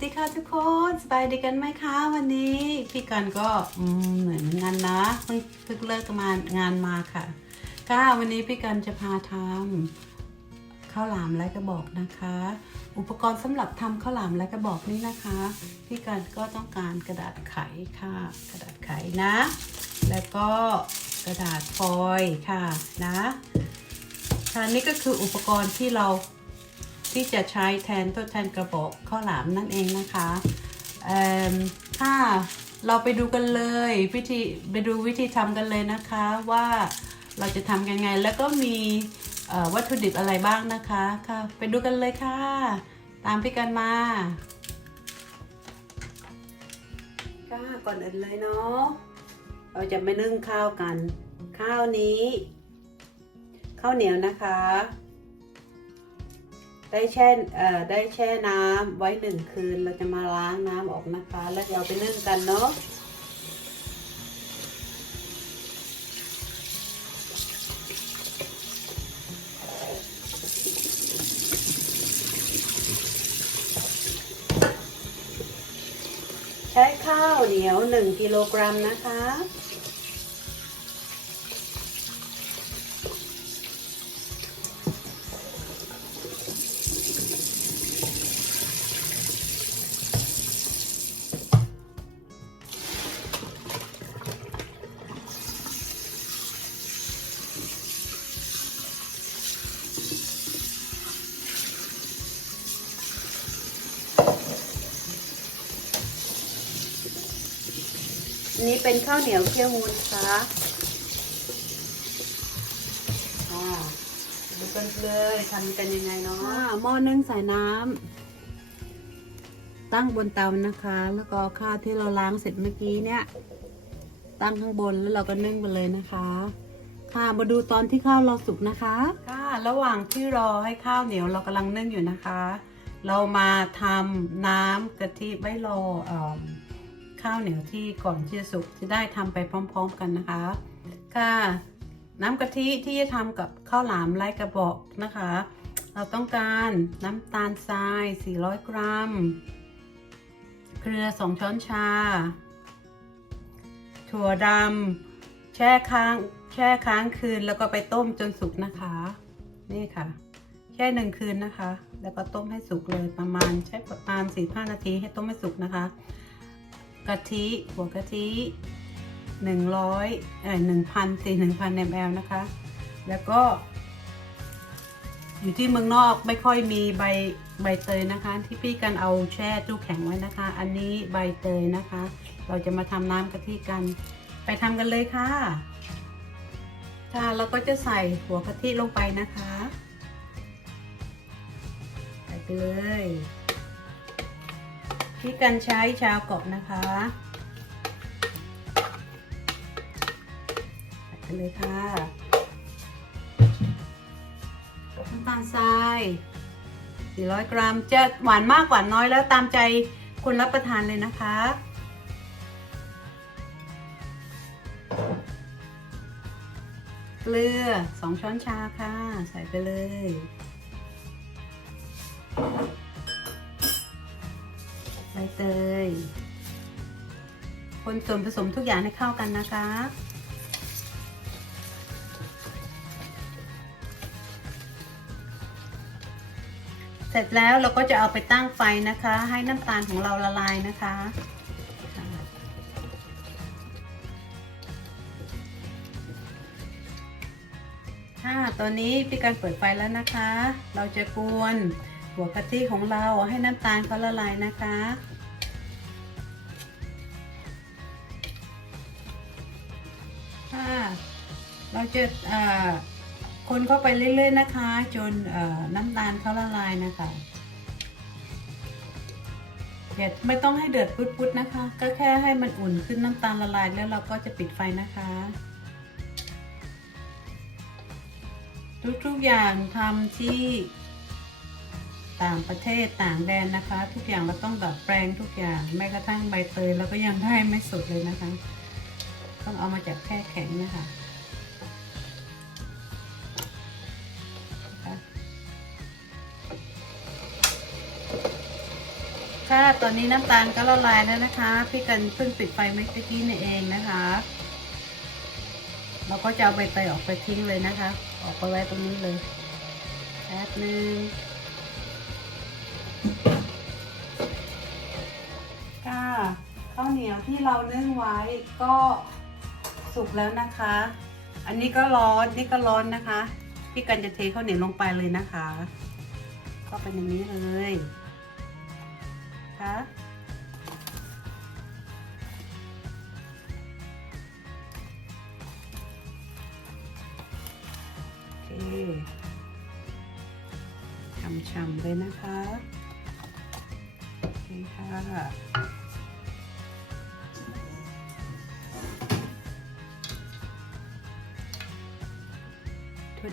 วัสดีค่ะทุกคนสบายดีกันไหมคะ วันนี้พี่กันก็อืมเหมือนงานนะเพิ่งเพิ่งเลิกมางานมาค่ะค่ะวันนี้พี่กันจะพาทำข้าวหลามและกระบอกนะคะ อุปกรณ์สำหรับทำข้าวหลามและกระบอกนี้นะคะพี่กันก็ต้องการกระดาษไขค่ะ กระดาษไขนะ แล้วก็กระดาษฟอยล์ค่ะนะค่ะนี่ก็คืออุปกรณ์ที่เรา ที่จะใช้แทนทดแทนกระบอกข้าวหลามนั่นเองนะคะถ้าเราไปดูกันเลยวิธีไปดูวิธีทำกันเลยนะคะว่าเราจะทำยังไงแล้วก็มีวัตถุดิบอะไรบ้างนะคะค่ะไปดูกันเลยค่ะ ตามพี่กันมาก็ก่อนอื่นเลยเนาะเราจะไปนึ่งข้าวกัน ข้าวนี้ ข้าวเหนียวนะคะ ได้แช่เอ่อได้แช่น้ำไว้หนึ่งคืน เราจะมาล้างน้ำออกนะคะ แล้วเดี๋ยวเอาไปนึ่งกันเนาะใช้ข้าวเหนียวหนึ่งกิโลกรัมนะคะ นนี้เป็นข้าวเหนียวเคี่ยวงูนะคะอ่าดูกันเลยทำกันยังไงเนาะหม้อนึ่งใส่น้ำตั้งบนเตานะคะ แล้วก็ข้าวที่เราล้างเสร็จเมื่อกี้เนี่ย ตั้งข้างบนแล้วเราก็นึ่งไปเลยนะคะ ค่ะมาดูตอนที่ข้าวเราสุกนะคะ ค่ะ ระหว่างที่รอให้ข้าวเหนียวเรากำลังนึ่งอยู่นะคะ เรามาทำน้ำกะทิไว้รอเอม ข้าวเหนียวที่ก่อนที่จะสุกจะได้ทำไปพร้อม ๆกันนะคะ ค่ะ น้ำกะทิที่จะทำกับข้าวหลามไร้กระบอกนะคะ เราต้องการน้ำตาลทราย 400 กรัม เกลือ 2 ช้อนชา ถั่วดำแช่ค้างแช่ค้างคืนแล้วก็ไปต้มจนสุกนะคะ นี่ค่ะ แช่หนึ่งคืนนะคะ แล้วก็ต้มให้สุกเลยประมาณใช้ประมาณสี่ห้านาทีให้ต้มให้สุกนะคะ กะทิหัวกะทิหนึ่งร้อยเอ่อหนึ่งพันสี่หนึ่งพันมลนะคะ แล้วก็ อยู่ที่เมืองนอกไม่ค่อยมีใบใบเตยนะคะ ที่พี่กันเอาแช่ตู้แข็งไว้นะคะ อันนี้ใบเตยนะคะ เราจะมาทำน้ำกะทิกัน ไปทำกันเลยค่ะ ค่ะเราก็จะใส่หัวกะทิลงไปนะคะ ใส่ไปเลย พี่กันใช้ชาวกบนะคะใส่ไปเลยค่ะน้ำตาลทราย 400 กรัม จะหวานมากหวานน้อยแล้วตามใจคนรับประทานเลยนะคะเกลือ 2 ช้อนชาค่ะ ใส่ไปเลย เตย คนส่วนผสมทุกอย่างให้เข้ากันนะคะ เสร็จแล้วเราก็จะเอาไปตั้งไฟนะคะ ให้น้ำตาลของเราละลายนะคะค่ะตอนนี้พี่การเปิดไฟแล้วนะคะ เราจะกวนหัวกะทิของเราให้น้ำตาลเขาละลายนะคะ เราจะคนเข้าไปเรื่อยๆนะคะ จนน้ำตาลเขาละลายนะคะอย่าไม่ต้องให้เดือดพุดๆนะคะ ก็แค่ให้มันอุ่นขึ้นน้ำตาลละลายแล้วเราก็จะปิดไฟนะคะ ทุกๆอย่างทำที่ต่างประเทศต่างแดนนะคะ ทุกอย่างเราต้องดัดแปลงทุกอย่างแม้กระทั่งใบเตยเราก็ยังได้ไม่สุดเลยนะคะ ต้องเอามาจากแค่แข็งนะนะคะค่ะตอนนี้น้ำตาลก็ละลายแล้วนะคะ พี่กันเพิ่งปิดไฟเมื่อกี้นี่เองนะคะ เราก็จะเอาใบเตยออกไปทิ้งเลยนะคะ ออกไปไว้ตรงนี้เลยแป๊บนึงค่ะข้าวเหนียวที่เรานึ่งไว้ก็ สุกแล้วนะคะ อันนี้ก็ร้อนนี่ก็ร้อนนะคะ พี่กันจะเทข้าวเหนียวลงไปเลยนะคะก็เป็นอย่างนี้เลยค่ะโอเคช่ำๆเลยนะคะ โอเคค่ะ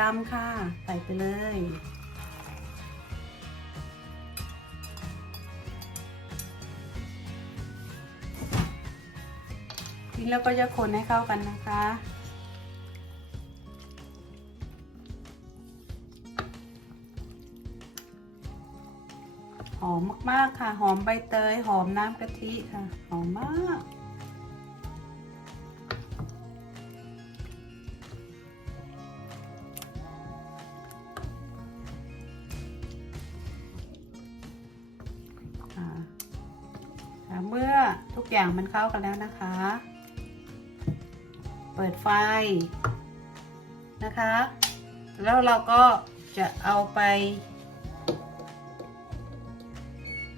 ดำค่ะ ใส่ไปเลย ทิ้งแล้วก็จะคนให้เข้ากันนะคะหอมมาก ๆ ค่ะ หอมใบเตย หอมน้ำกะทิค่ะ หอมมาก อย่างมันเข้ากันแล้วนะคะ เปิดไฟนะคะ แล้วเราก็จะเอาไป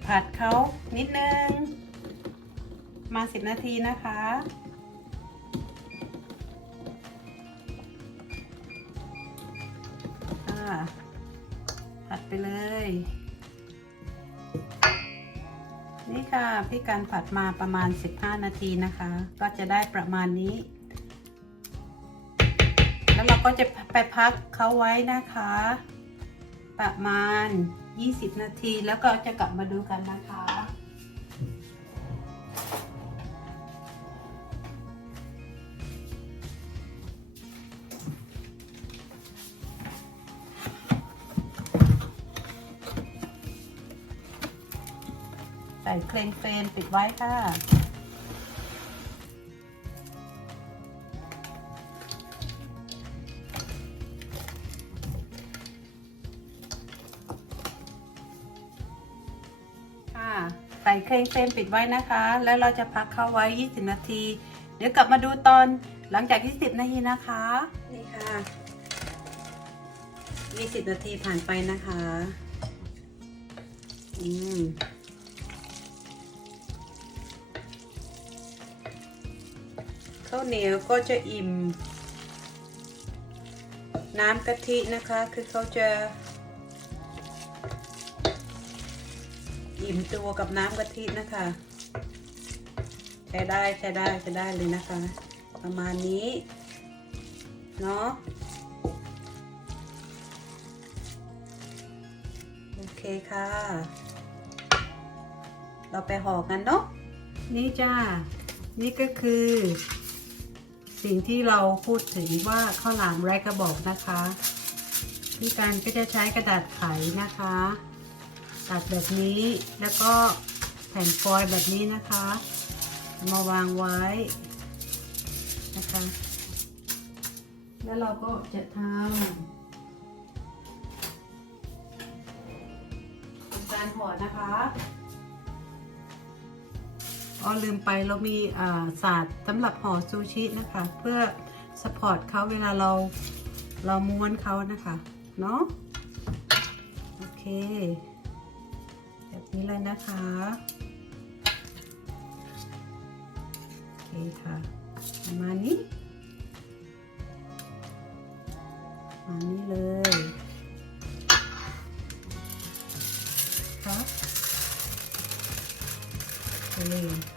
ผัดเขานิดนึง มาสิบนาทีนะคะค่ะผัดไปเลย นี่ค่ะพี่การผัดมาประมาณ 15 นาทีนะคะ ก็จะได้ประมาณนี้ แล้วเราก็จะไปพักเขาไว้นะคะ ประมาณ 20 นาทีแล้วก็จะกลับมาดูกันนะคะ ส่เคลงเฟรมปิดไว้ค่ะ ค่ะ ใส่เคลงเฟรมปิดไว้นะคะ แล้วเราจะพักเข้าไว้ 20 นาที เดี๋ยวกลับมาดูตอนหลังจาก 20 นาทีนะคะ นี่ค่ะ 20 นาทีผ่านไปนะคะ อืม ข้าวเหนียวก็จะอิ่ม น้ำกะทินะคะคือเขาจะ อิ่มตัวกับน้ำกะทินะคะใช้ได้ใช้ได้ใช้ได้เลยนะคะ ประมาณนี้ เนาะโอเคค่ะ เราไปห่อกันเนาะนี่จ้า นี่ก็คือ สิ่งที่เราพูดถึงว่าข้าวหลามไร้กระบอกนะคะพี่การก็จะใช้กระดาษไขนะคะ ตัดแบบนี้แล้วก็แผ่นฟอยล์แบบนี้นะคะ มาวางไว้นะคะ แล้วเราก็จะทำการห่อนะคะ อ๋อลืมไปเรามีอ่าศาสตร์สำหรับห่อซูชินะคะ เพื่อสปอร์ตเขาเวลาเราเราม้วนเขานะคะเนาะโอเค แบบนี้เลยนะคะโอเคค่ะประมาณนี้ประมาณนี้เลยค่ะโอเคอุ๊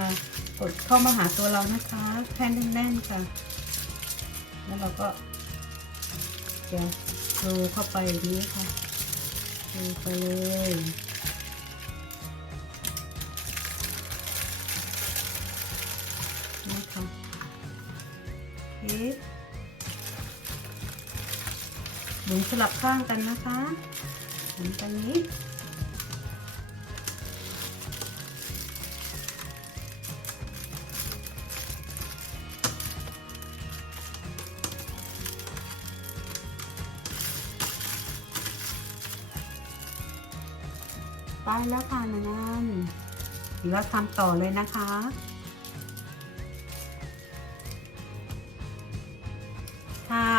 อ่ากดเข้ามาหาตัวเรานะคะแค่แน่นๆค่ะ แล้วเราก็จะโรยเข้าไปนี้ค่ะโรไปเลยนี่ค่ะเอ๊ะหมุนสลับข้างกันนะคะหมุนไปนี้ ได้แล้วค่ะนานเดี๋ยวเราทำต่อเลยนะคะ ค่ะ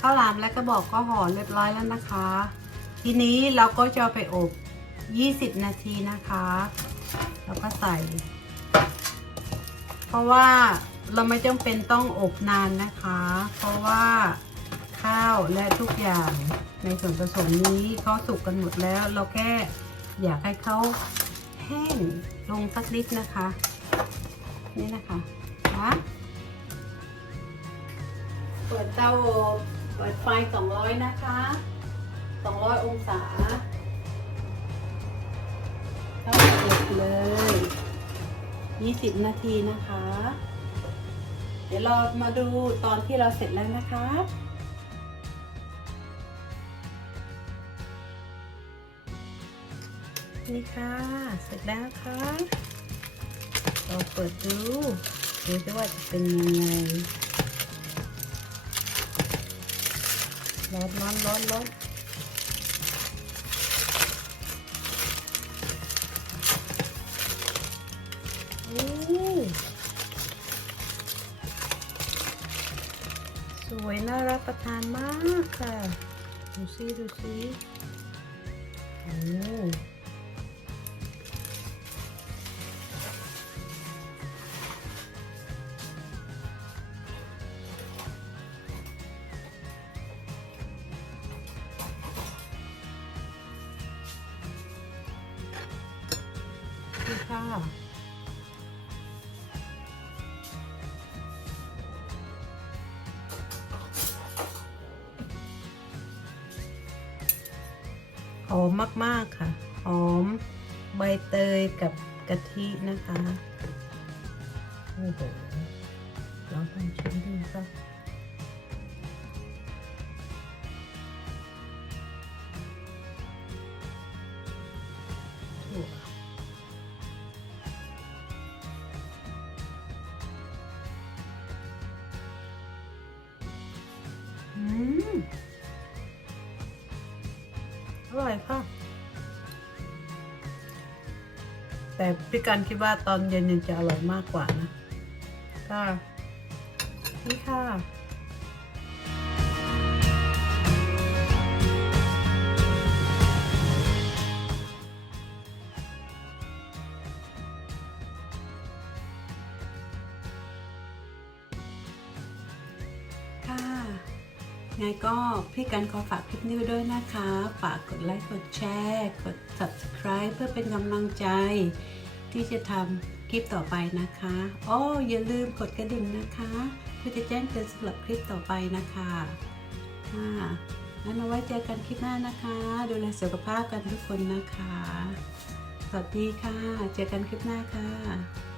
ข้าวหลามและกระบอกก็ห่อเรียบร้อยแล้วนะคะ ทีนี้เราก็จะไปอบ 20 นาทีนะคะ แล้วก็ใส่ เพราะว่าเราไม่จำเป็นต้องอบนานนะคะ เพราะว่า ข้าวและทุกอย่างในส่วนผสมนี้เขาสุกกันหมดแล้ว เราแค่อยากให้เขาแห้งลงสักนิดนะคะ นี่นะคะนะเปิดเตาอบเปิดไฟ 200 นะคะ 200 องศาเข้าไปอบเลย 20 นาทีนะคะ เดี๋ยวเรามาดูตอนที่เราเสร็จแล้วนะคะ นี่ค่ะ เสร็จแล้วค่ะเราเปิดดูดูซิว่าจะเป็นยังไงร้อนร้อนร้อนร้อนโอ้สวยน่ารับประทานมากค่ะ ดูซิดูซิโอ้ อมมากๆค่ะ หอมใบเตยกับกะทินะคะโอ้โห ร่อยค่ะ แต่พี่กันคิดว่าตอนเย็นยังจะอร่อยมากกว่านะ ค่ะ นี่ค่ะ ไงก็พี่กันขอฝากคลิปนี้ไว้ด้วยนะคะ ฝากกดไลค์ กดแชร์ กด subscribe เพื่อเป็นกำลังใจ ที่จะทำคลิปต่อไปนะคะอ้ออย่าลืมกดกระดิ่งนะคะ เพื่อจะแจ้งเตือนสำหรับคลิปต่อไปนะคะค่ะงั้นเอาไว้เจอกันคลิปหน้านะคะ ดูแลสุขภาพกันทุกคนนะคะ สวัสดีค่ะ เจอกันคลิปหน้าค่ะ